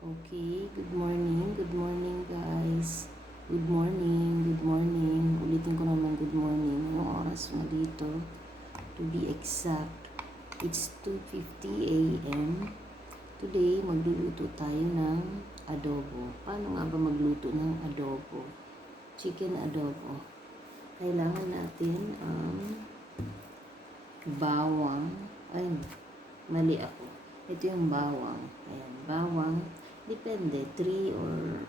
Okay, good morning guys. Good morning, good morning. Ulitin ko naman good morning. Anong oras na dito? To be exact, it's 2:50 a.m. Today, magluluto tayo ng adobo. Paano nga ba magluto ng adobo? Chicken adobo. Kailangan natin ang bawang. Ay, mali ako. Ito yung bawang. Ayan, bawang. Depende, 3 or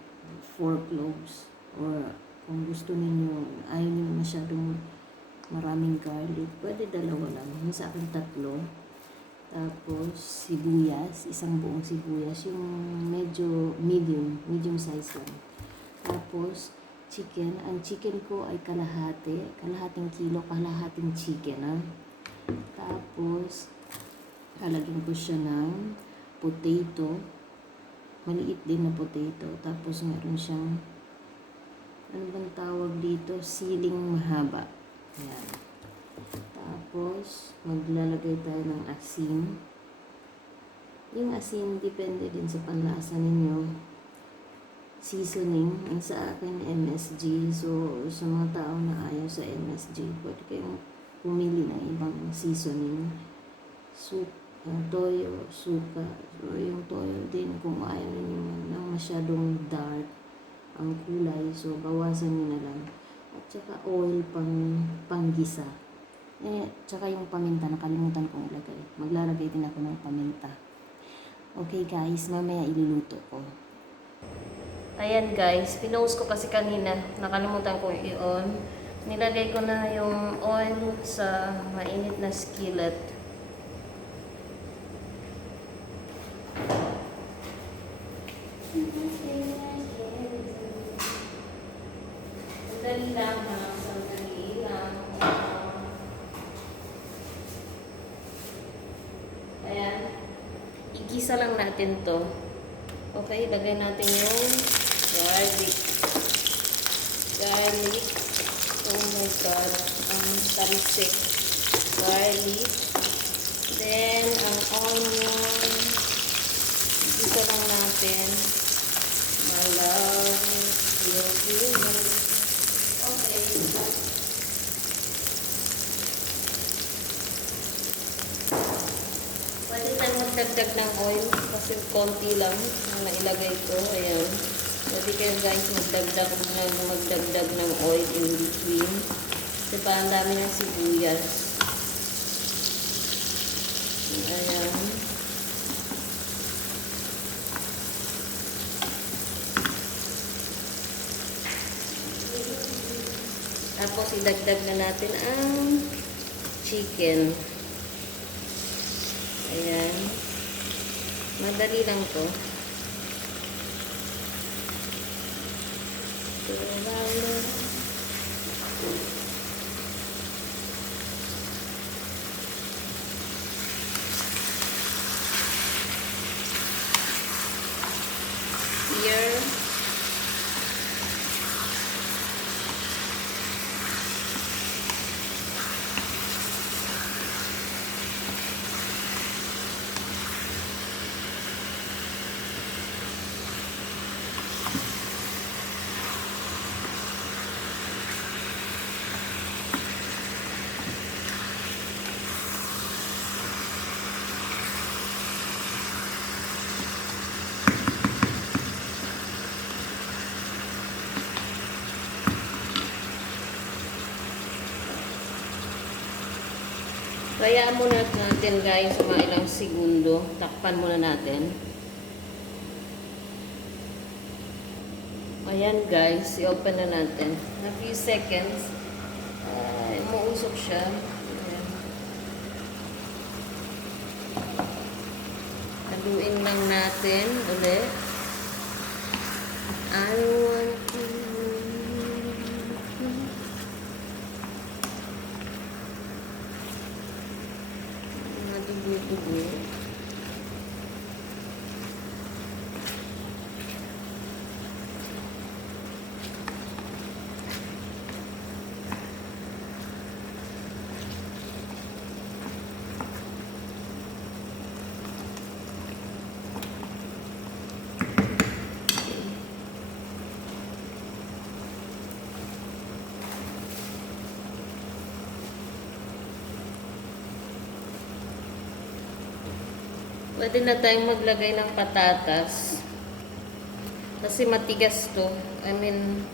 4 cloves. Or kung gusto ninyo, ayaw nyo masyadong maraming garlic, pwede dalawa lang. Yung sa akin 3. Tapos, sibuyas. Isang buong sibuyas. Yung medyo medium size lang. Tapos, chicken. Ang chicken ko ay kalahating kilo, kalahating chicken. Tapos, halagyan ko siya ng potato. Maliit din na potato. Tapos meron siyang, ano bang tawag dito? Siling mahaba. Ayan. Tapos, maglalagay tayo ng asin. Yung asin, depende din sa panlasa ninyo. Seasoning. Ang sa akin, MSG. So, sa mga tao na ayaw sa MSG, pwede kayong pumili ng ibang seasoning. Toyo, suka. So, yung toyo din, kung ayaw niyo ng masyadong dark ang kulay, so bawasan niyo na lang. At saka oil panggisa. Tsaka yung paminta, nakalimutan kong ilagay. Maglalagay din ako ng paminta. Okay guys, mamaya iluluto ko. Ayan guys, pinost ko kasi kanina, nakalimutan ko i-on. Nilagay ko na yung oil sa mainit na skillet. Sandali lang ha, sandali lang. Ayan. Igisa lang natin to. Okay, lagay natin yung garlic. Garlic. Oh my God. Ang tarisik. Garlic. Then, ang onion. Igisa lang natin. Malaw. Okay. Pwede tayo magdagdag ng oil kasi konti lang ang nailagay ko. Ayan. Pwede kayo guys magdagdag ng oil in between. Kasi parang dami ng sibuyas. Ayan. Tapos, idagdag na natin ang chicken. Ayan. Madali lang to. Here. Kaya muna natin guys mga ilang segundo. Takpan muna natin. Ayan guys, i-open na natin. A few seconds. Umuusok siya. Ayan. Haluin lang natin ulit. I want to dugo. Pwede na tayong maglagay ng patatas. Kasi matigas to. I mean,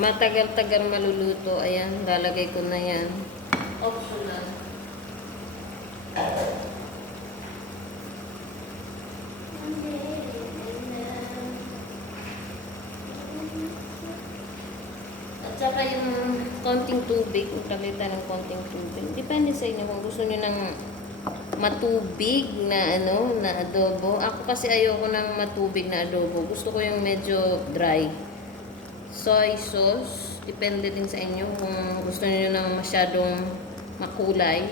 matagal-tagal maluluto. Ayan, lalagay ko na yan. Optional. At saka yung konting tubig, palitan ng konting tubig. Depende sa inyo kung gusto nyo ng matubig na na adobo. Ako kasi ayoko ng matubig na adobo. Gusto ko yung medyo dry. Soy sauce, depende din sa inyo kung gusto niyo ng masyadong makulay.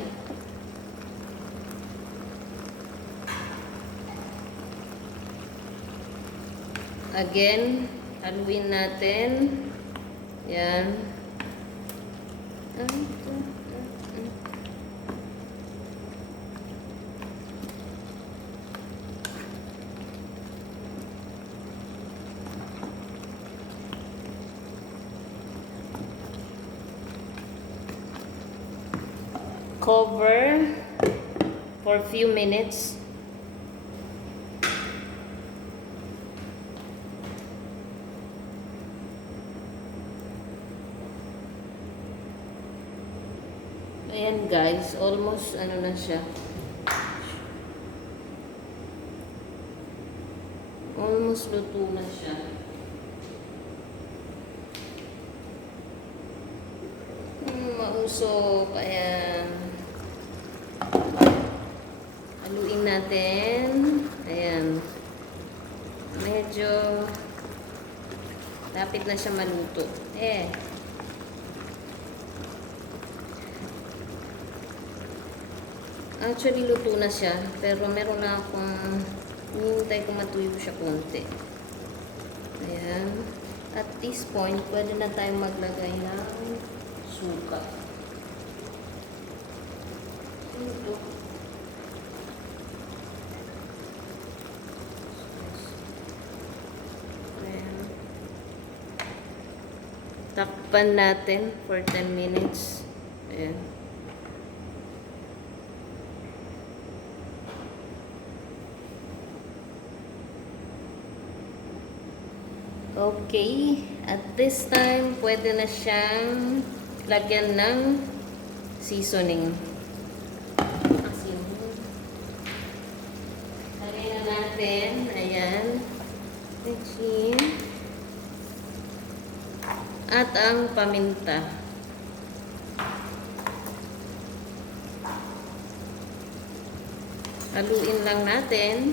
Again, haluin natin. Yan. Cover for a few minutes. Ayan guys, almost na siya. Almost luto na siya. Mausok, ayan. Haluin natin. Ayan. Medyo lapit na siya maluto. Actually, luto na siya. Pero meron na akong hinihintay ko matuyo siya konti. Ayan. At this point, pwede na tayong maglagay ng suka. Ito. Ayan. Takpan natin for 10 minutes. Ayan. Okay, at this time, pwede na siyang lagyan ng seasoning. Lagyan na natin, ayan, asin, at ang paminta. Haluin lang natin.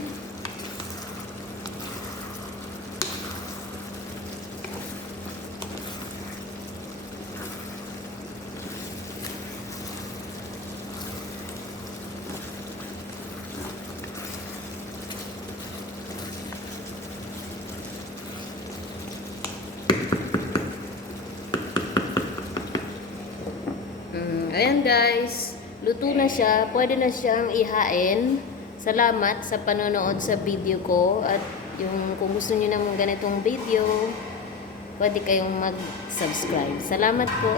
Ayan guys, luto na siya. Pwede na siyang ihain. Salamat sa panonood sa video ko. At kung gusto niyo ng ganitong video, pwede kayong mag-subscribe. Salamat po.